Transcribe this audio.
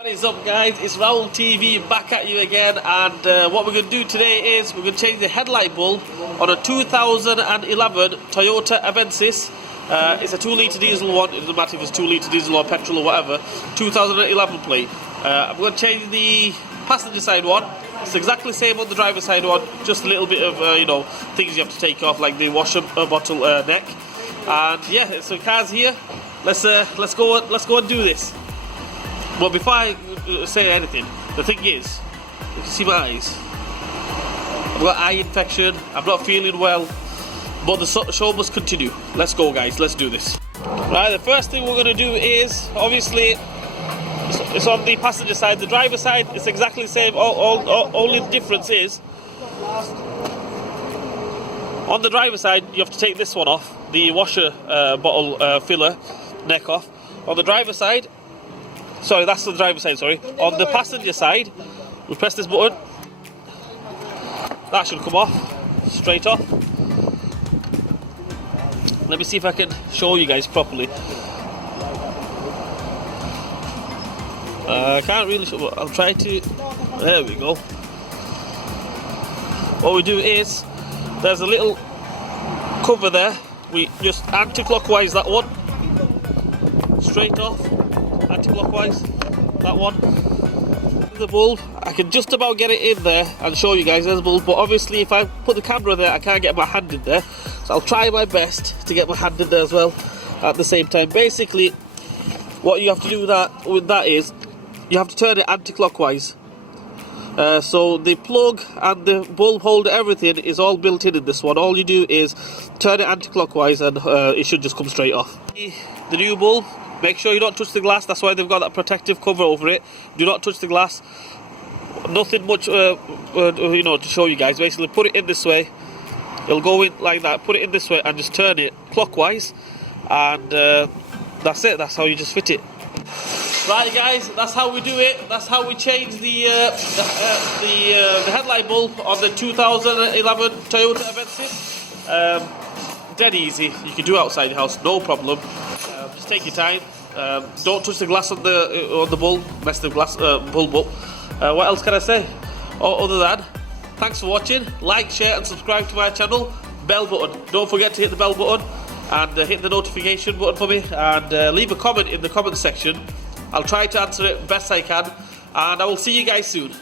What is up, guys? It's R4UL TV back at you again, and what we're going to do today is we're going to change the headlight bulb on a 2011 Toyota Avensis. It's a 2-litre diesel one. It doesn't matter if it's 2-litre diesel or petrol or whatever. 2011 plate. I'm going to change the passenger side one. It's exactly the same on the driver side one. Just a little bit of things you have to take off, like the washer bottle neck. And yeah, so car's here. Let's go and do this. Well, before I say anything, the thing is, you can see my eyes. I've got eye infection, I'm not feeling well, but the show must continue. Let's go, guys, let's do this. Right, the first thing we're going to do is, obviously, it's on the passenger side. The driver side, it's exactly the same, only the difference is, on the driver side, you have to take this one off, the washer bottle filler neck off. On the driver side, sorry, that's the driver's side, sorry. On the passenger side, we press this button. That should come off, straight off. Let me see if I can show you guys properly. I can't really show, I'll try to, there we go. What we do is, there's a little cover there. We just anti-clockwise that one, straight off. Anti-clockwise, that one. The bulb, I can just about get it in there and show you guys there's the bulb, but obviously if I put the camera there I can't get my hand in there, so I'll try my best to get my hand in there as well at the same time. Basically what you have to do with that is you have to turn it anti-clockwise. So the plug and the bulb holder, everything is all built in this one. All you do is turn it anti-clockwise and it should just come straight off. The new bulb, make sure you don't touch the glass. That's why they've got that protective cover over it. Do not touch the glass. Nothing much, to show you guys. Basically, put it in this way. It'll go in like that. Put it in this way and just turn it clockwise, and that's it. That's how you just fit it. Right, guys. That's how we do it. That's how we change the headlight bulb on the 2011 Toyota Avensis. Dead easy. You can do it outside the house, no problem. Just take your time. Don't touch the glass on the bulb. Mess the glass bulb up. What else can I say? Other than, thanks for watching. Like, share, and subscribe to my channel. Bell button. Don't forget to hit the bell button and hit the notification button for me. And leave a comment in the comment section. I'll try to answer it best I can. And I will see you guys soon.